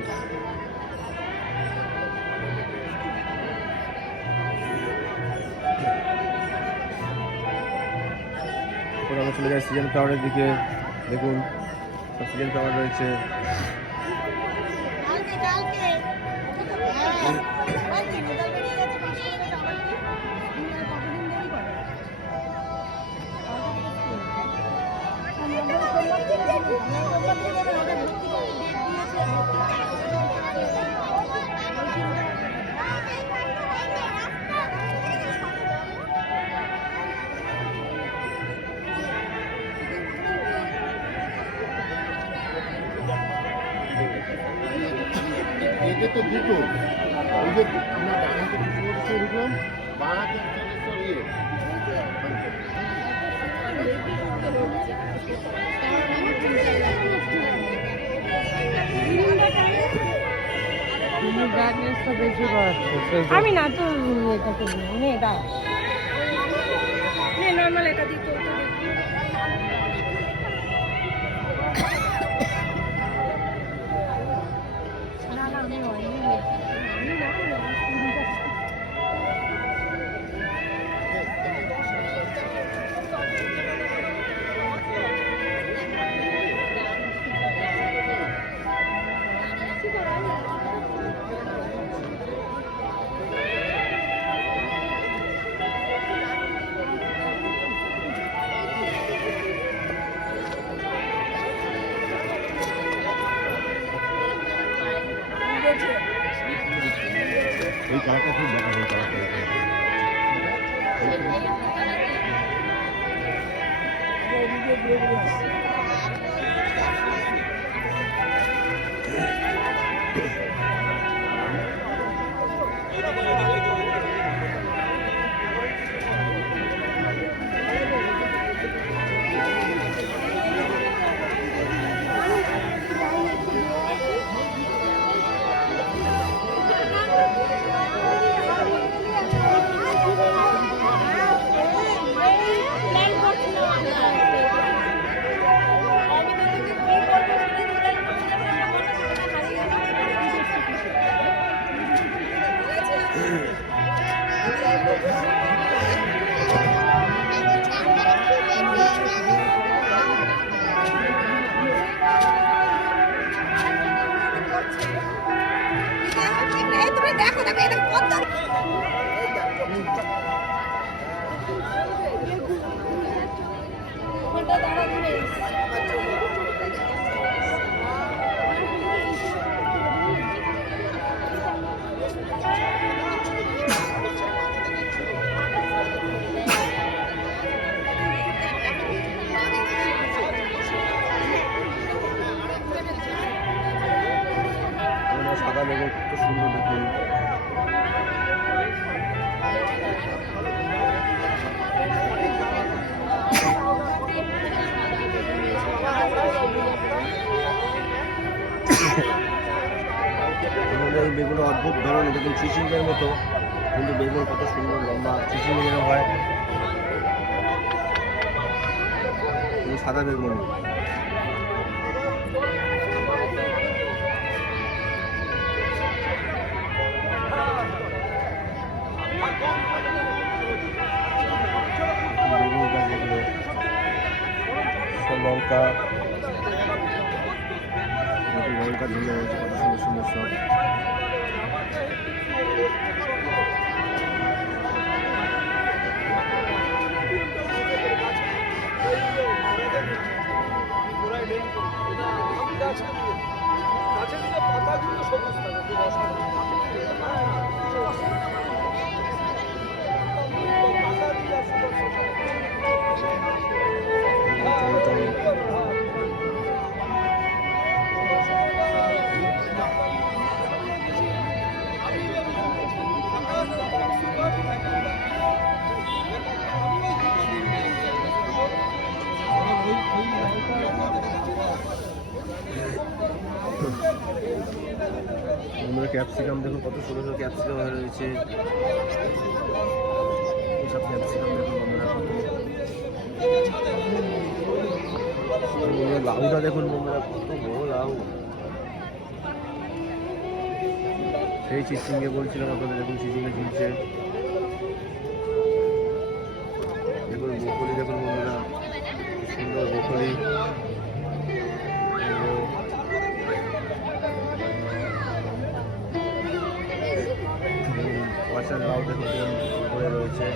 এখন আমরা চলে যাই সিজন ফ্লাওয়ারের দিকে। দেখুন সব সিজন ফ্লাওয়ার রয়েছে। এতে তো দুটো, ওই যে আমরা ডান হাতে কিছু ঢুকলাম, বাঁ হাতে আমি না তো এটা করবো এটা নর্মাল এটা দিয়ে তো না না আমি এই কালারটা খুব দেখা যায়। দেখো দেখো এটা কত সাদা বেগুন কত সুন্দর দেখুন। এই বেগুন অদ্ভুত ধরনের, দেখুন চিচিঙ্গের মতো, কিন্তু বেগুন কত সুন্দর লম্বা, চিচিঙ্গে যেন হয়। সাদা বেগুন লঙ্কা লঙ্কা ঝুলে রয়েছে, কত সুন্দর সুন্দর সব। বন্ধুরা ক্যাপসিকাম দেখুন, কত ছোটো ছোটো ক্যাপসিকাম হয়ে রয়েছে। এসব ক্যাপসিকাম দেখুন বন্ধুরা কত। লাউটা দেখুন বন্ধুরা, কত বড় লাউ। সেই চিচিঙ্গে বলছিলাম আপনাদের, দেখুন চিচিঙ্গে ঝুলছে। দেখুন বকলি দেখুন বন্ধুরা, সুন্দর বকলি। পাশের লাউ দেখুন পড়ে রয়েছে,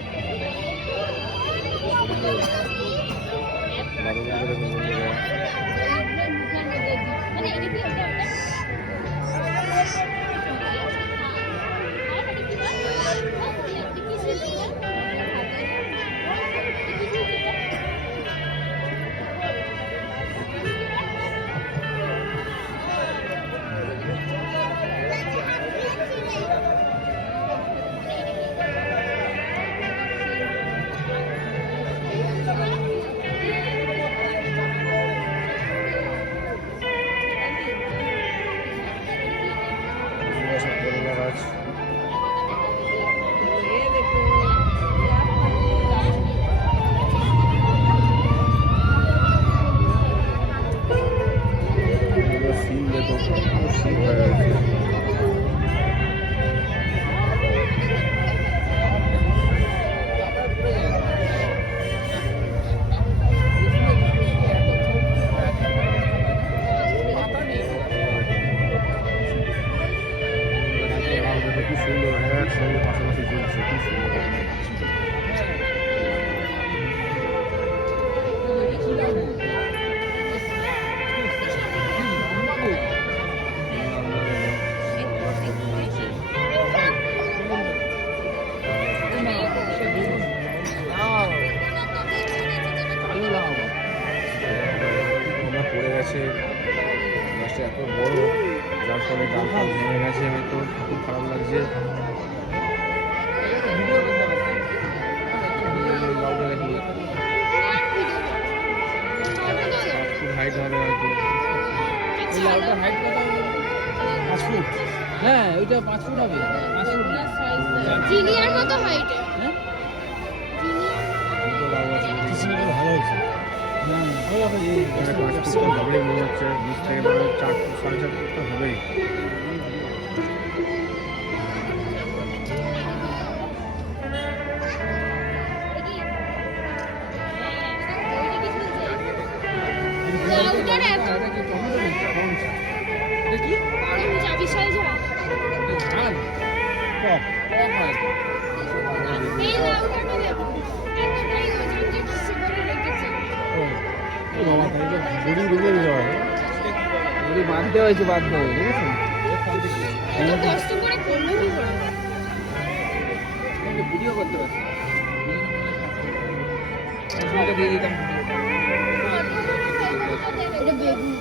সুন্দর বাঁধাকপি দেখুন বন্ধুরা। সব করলা গাছ। সিম দেখো, সিম হয়ে রয়েছে। কি সুন্দর একসঙ্গে পাশাপাশি চলছে, কি সুন্দর। আমরা পড়ে গেছে, গাছটা এত বড় যার ফলে ডাল ফাল ভেঙে গেছে, তো খুব খারাপ লাগছে। লাউটা দেখুন, 5 ফুট হাইট হবে হয়তো। হ্যাঁ ওইটা 5 ফুট হবে, 5 ফুট না। জিনিয়ার মতো হাইটে। দুটো লাউ আছে, ভালো হয়েছে। এখানে 5 ফুট তো হবেই মনে হচ্ছে, নিচ থেকে মনে হয় 4 ফুট 4.5 ফুট তো হবেই। লাউটার এত বিশাল ঝাড়। এই লাউটাটা দেখো, এতটাই ওজন যে কিছু করে রেখেছে। বাঁধতে হয়েছে, বাঁধতে হবে, বুঝেছেন? এত কষ্ট করে করলো কি করে? ভিডিও করতে পারছি, দিয়ে দিতাম। এটা বেগুন।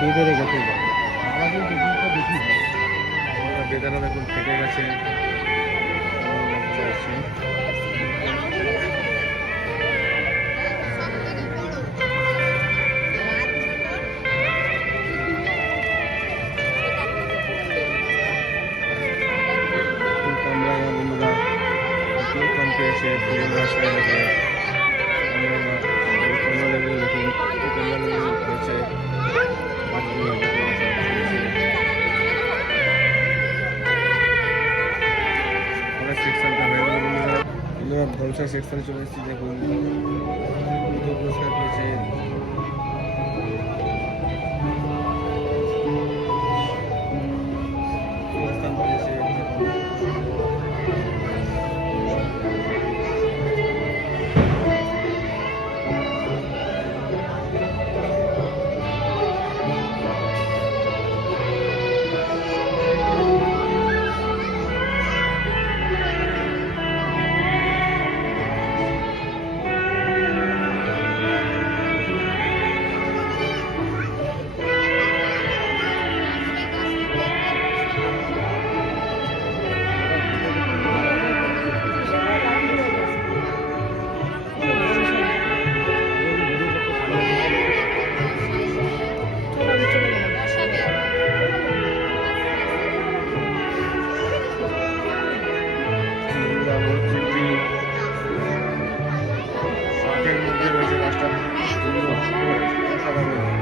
বেঁধে রেখেছে, বেদানা দেখুন ফেটে গেছে। বন্ধুরা ফুল কম পেয়েছে, ফুলের রাস্তায় দেখে কমলা লেবু দেখুন, কমলা লেবু হয়েছে। অনেক সেকশনটা হয়ে গেল বন্ধুরা। ধলসা সেকশনে চলে এসেছি, দেখুন জাতীয় পুরস্কার পেয়েছে। স্থান পেয়েছে। শাকের মধ্যে রয়েছে গাছটা, সুন্দর অসাধারণ।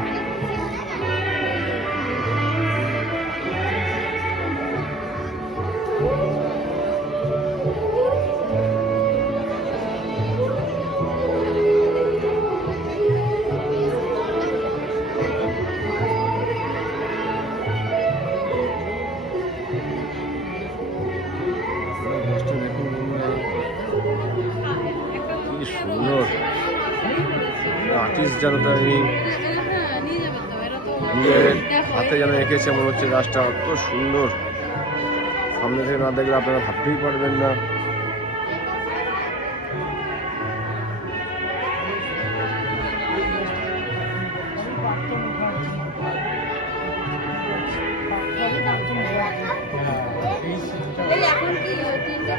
গাছটা দেখুন বন্ধুরা, কি সুন্দর। আর্টিস্ট যেন তার নিজের হাতে যেন এঁকেছে, মনে হচ্ছে গাছটা অত সুন্দর। সামনে থেকে না দেখলে আপনারা ভাবতেই পারবেন না। এখন কি 3টা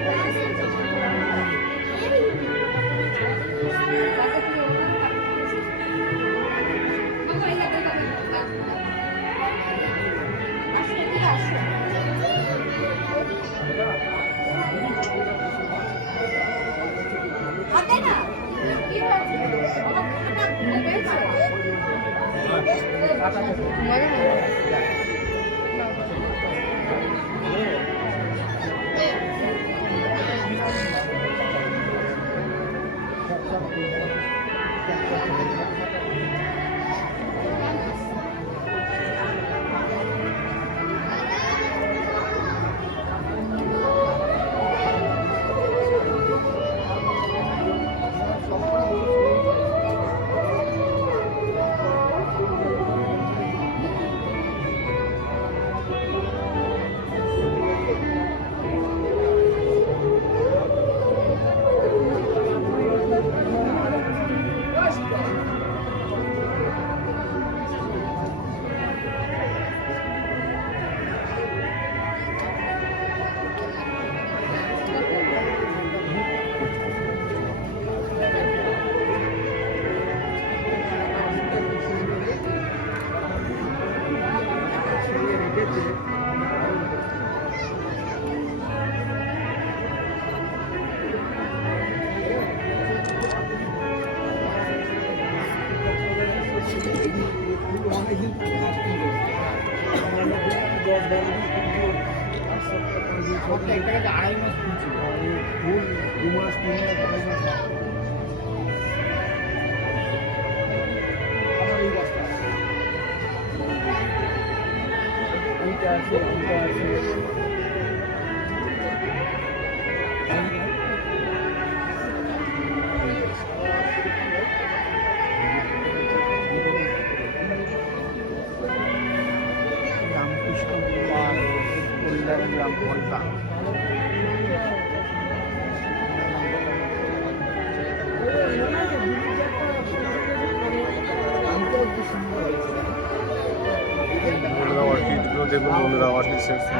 অর্কিডগুলো দেখুন বন্ধুরা, অর্কিড সেকশন।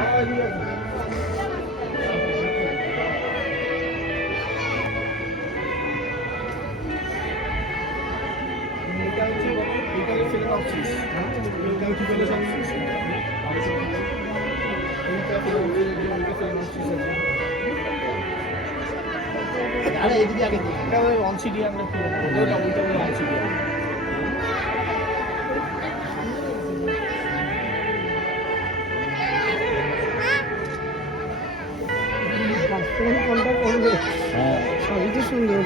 কোনটা করবে? সবই তো সুন্দর,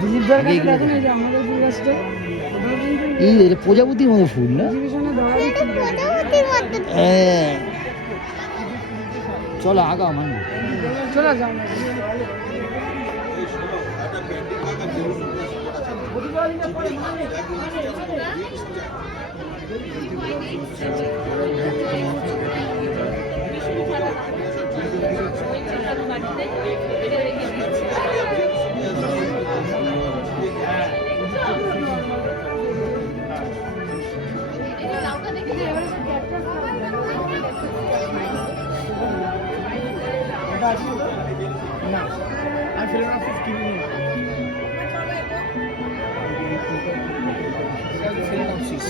দিলীপদার কাছে দেখেন এই যে আমাদের ফুল গাছটা এই এটা প্রজাপতির মতো ফুল না? এক্সিবিশনে ধরারই ফুল গাছ। হ্যাঁ চলো আগা মানে চলে যাও না। না আমি ফেলে না 50 নিয়ে ফেলে নাও 6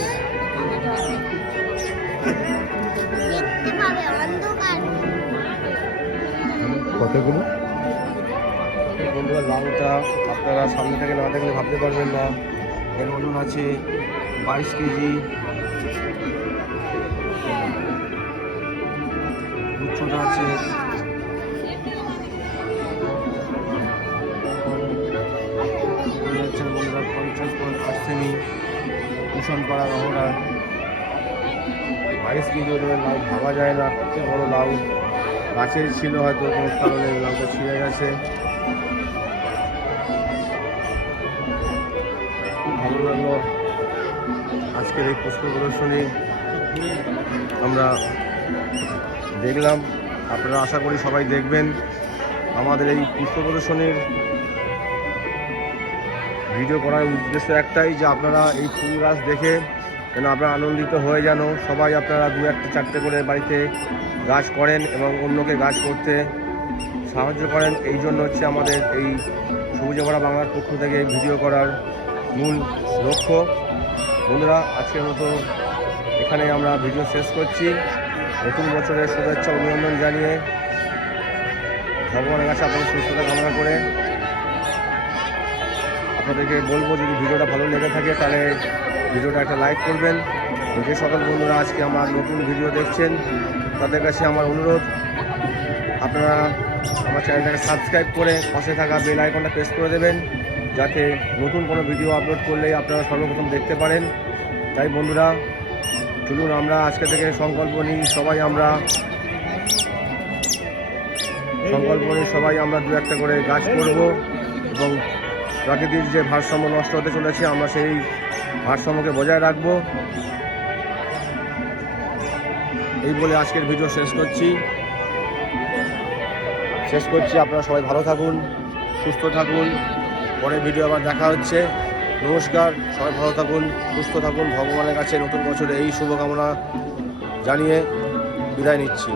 দেখতে পাবে অন্ধকার। কতগুলো? বন্ধুরা লাউটা আপনারা সামনে থেকে না দেখলে ভাবতে পারবেন না, এর ওজন আছে 22 কেজি, উচ্চতা আছে বন্ধুরা 50.8 সেমি, কুশন পাড়া রহরা। 22 কেজি ওজনের লাউ ভাবা যায় না, সবচেয়ে বড় লাউ গাছের ছিল, হয়তো কোনো কারণে লাউটা ছিঁড়ে গেছে। খুব ভালো লাগলো আজকের এই পুষ্প প্রদর্শনী আমরা দেখলাম। আপনারা আশা করি সবাই দেখবেন। আমাদের এই পুষ্প প্রদর্শনীর ভিডিও করার উদ্দেশ্য একটাই, যে আপনারা এই ফুল গাছ দেখে যেন আপনারা আনন্দিত হয়ে যেন সবাই আপনারা 2-1-4টে করে বাড়িতে গাছ করেন এবং অন্যকে গাছ করতে সাহায্য করেন। এই জন্য হচ্ছে আমাদের এই সবুজে ভরা বাংলার পক্ষ থেকে ভিডিও করার মূল লক্ষ্য। বন্ধুরা আজকের মতো এখানে আমরা ভিডিও শেষ করছি। নতুন বছরের শুভেচ্ছা অভিনন্দন জানিয়ে ভগবানের কাছে আপনাদের সুস্থতা কামনা করে আপনাদেরকে বলবো, যদি ভিডিওটা ভালো লেগে থাকে তাহলে ভিডিওটা একটা লাইক করবেন। যে সকল বন্ধুরা আজকে আমার নতুন ভিডিও দেখছেন তাদের কাছে আমার অনুরোধ, আপনারা আমার চ্যানেলটাকে সাবস্ক্রাইব করে পাশে থাকা বেল আইকনটা প্রেস করে দেবেন, যাতে নতুন কোনো ভিডিও আপলোড করলেই আপনারা সর্বপ্রথম দেখতে পারেন। তাই বন্ধুরা চলুন আমরা আজকে থেকে সংকল্প নিই, সবাই আমরা 2-1টা করে গাছ করব এবং প্রাকৃতিক যে ভারসাম্য নষ্ট হতে চলেছে আমরা সেই ভারসাম্যকে বজায় রাখব। এই বলে আজকের ভিডিও শেষ করছি। আপনারা সবাই ভালো থাকুন, সুস্থ থাকুন। পরের ভিডিও আবার দেখা হচ্ছে। নমস্কার, সবাই ভালো থাকুন, সুস্থ থাকুন। ভগবানের কাছে নতুন বছরে এই শুভকামনা জানিয়ে বিদায় নিচ্ছি।